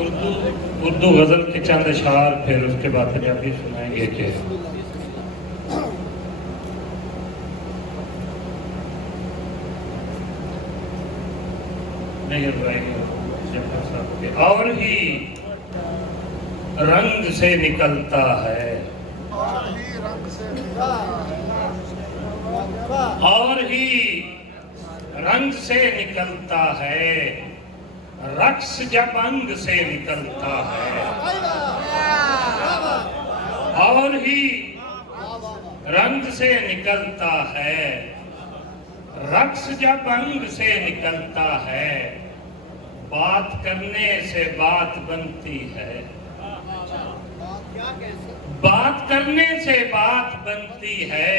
उर्दू उर्दू गजल के चंद अशार, फिर उसके बाद पंजाबी सुनाएंगे कि नहीं रुलाएंगे। और ही रंग से निकलता है, और ही रंग से निकलता है, रक्स जब अंग से निकलता है। और ही रंग से निकलता है, रक्स जब अंग से निकलता है, बात करने से बात बनती है, बात करने से बात बनती है,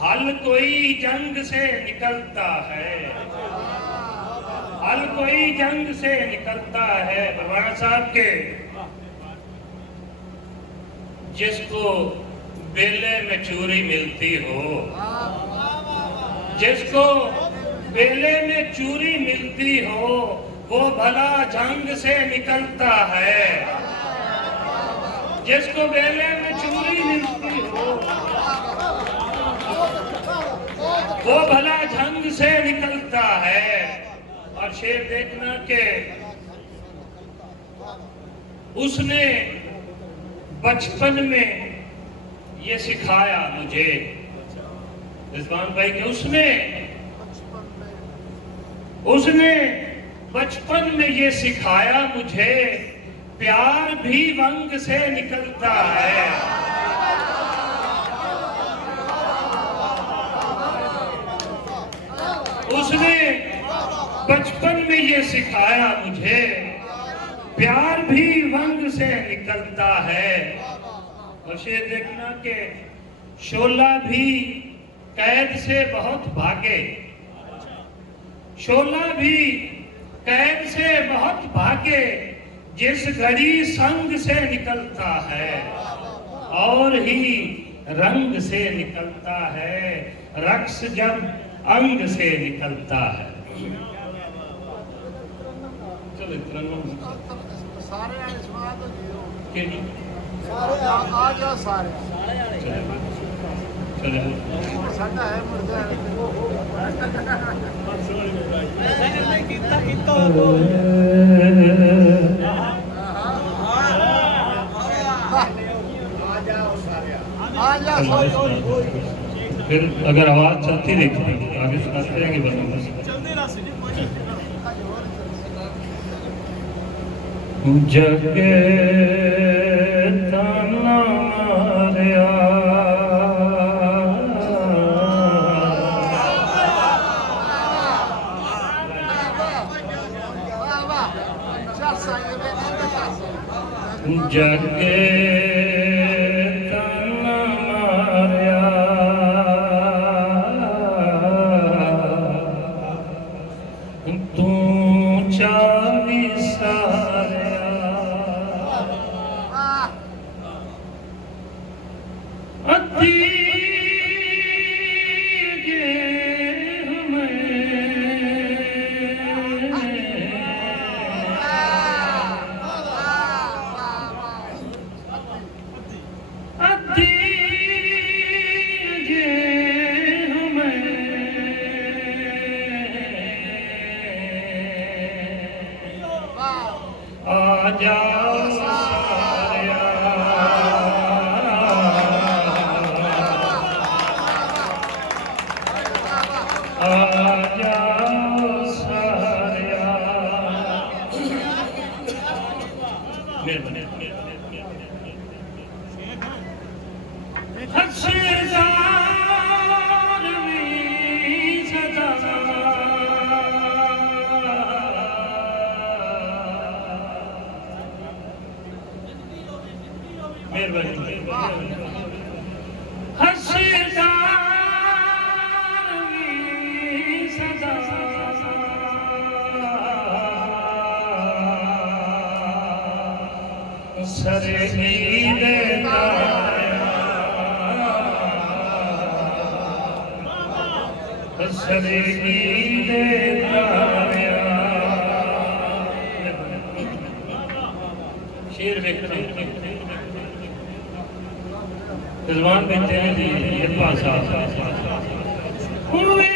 हल कोई जंग से निकलता है, हल कोई जंग से निकलता है। परवाना साहब के जिसको बेले में चूरी मिलती हो, जिसको बेले में चूरी मिलती हो, वो भला जंग से निकलता है। जिसको बेले में चूरी मिलती हो, वो भला जंग से निकलता है। और शेर देखना के उसने बचपन में ये सिखाया मुझे, रिजवान भाई के उसने बचपन में ये सिखाया मुझे, प्यार भी वंग से निकलता है। उसने बचपन में ये सिखाया मुझे, प्यार भी वंग से निकलता है। और शेर देखना के शोला भी कैद से बहुत भागे, शोला भी कैद से बहुत भागे, जिस घड़ी संग से निकलता है, और ही रंग से निकलता है, रक्स जब अंग से निकलता है। चलो सारे आ जाओ, सारे फिर अगर आवाज चलती रहेगी आगे सुनाते रहेंगे बंदोबस्त। जगे ताना मारिया, जगे ताना मारिया, तू चावी सारिया, अति आ जाओ सारिया, आ जाओ सारिया। सरे सरे शेर वेखना रिजवान बेटे हैं जी इरफान साहब हुए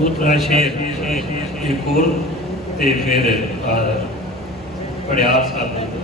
दूसरा शेर एक और ते फिर पड़ियार साहब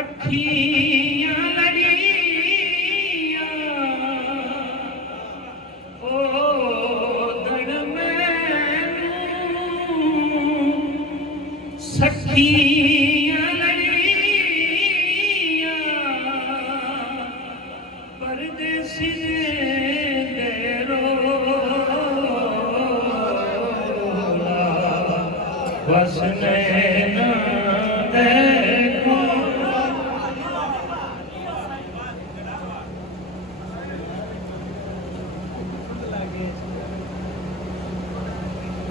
अखियां लड़ी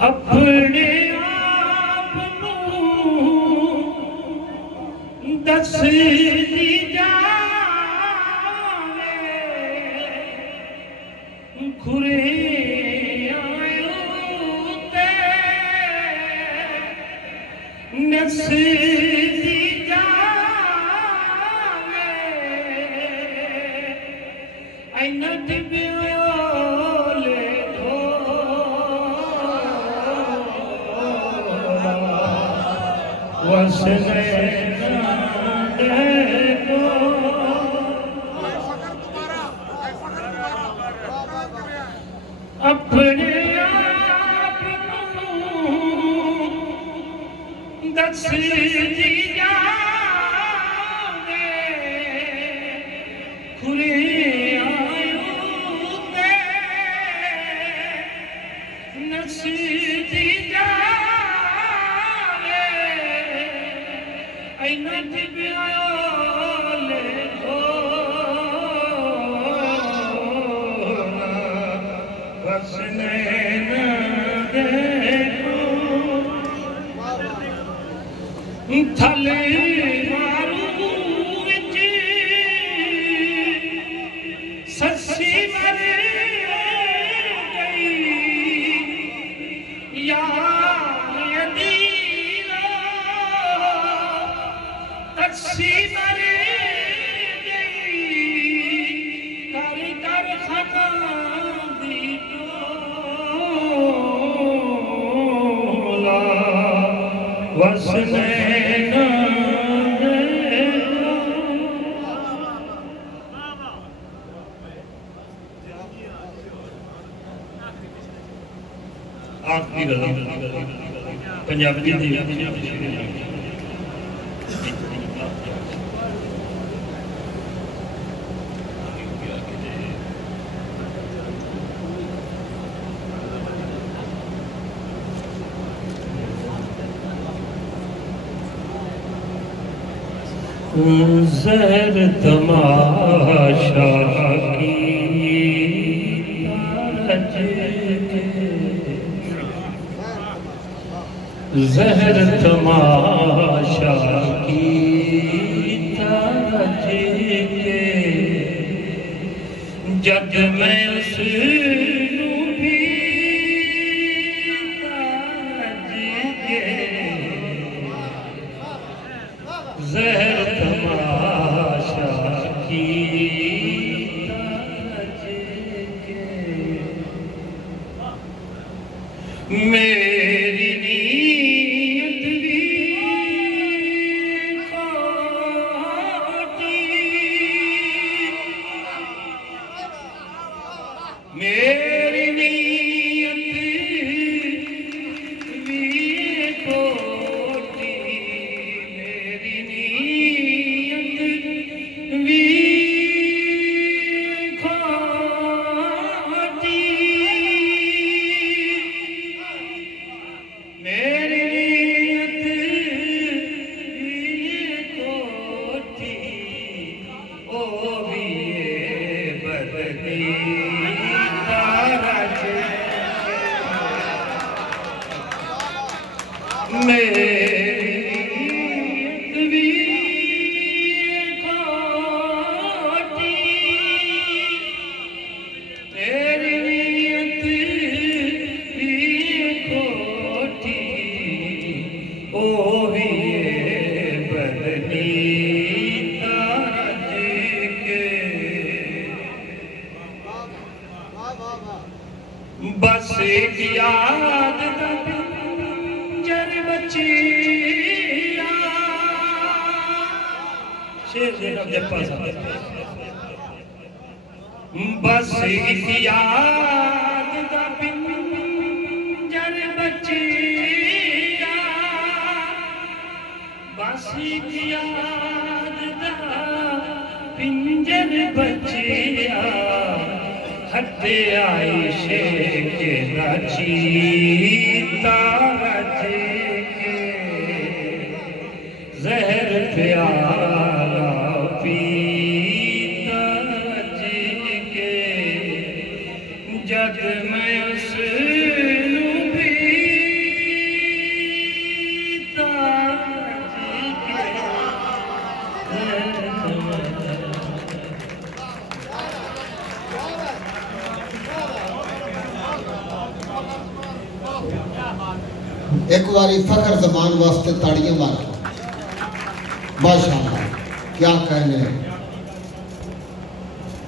अपने आप को दस दी जावे खुरे आयो ते नस दी जावे ऐना दिव्योले धो वसने अपने आप को दस दी जावे खुरे आयो ते नस दी जावे ऐना दिव्योले धो वसने थले मारू विच सस्सी मर गई यार यदीलो तस्सी मर गई कर कर खता दी टोला वसने आखिरी गल पंजाबी दी ज़हर तमाशा की ज़हर तमाशा की ताज के जग में उस भी ताज के ज़हर तमाशा की ताज के मेरी नीयत भी खोटी मेरी नीयत भी खोटी मेरी नीयत भी खोटी मेरी नीयत भी खोटी ओ भी बदली तारज मेरी नीयत भी खोटी तेरी नीयत भी खोटी ओ भी बदली ताज के बस एक याद जर बचिया शेर जप्पा साहब बस एक याद दा पिंजर बचिया बस एक याद दा पिंजर बचिया हटे आई शेख राची तारज के जहर प्याला पीता के जग मैं उस भी एक बारी फखर जमान वास्ते ताड़ियां मारो। माशाअल्लाह, क्या कहने।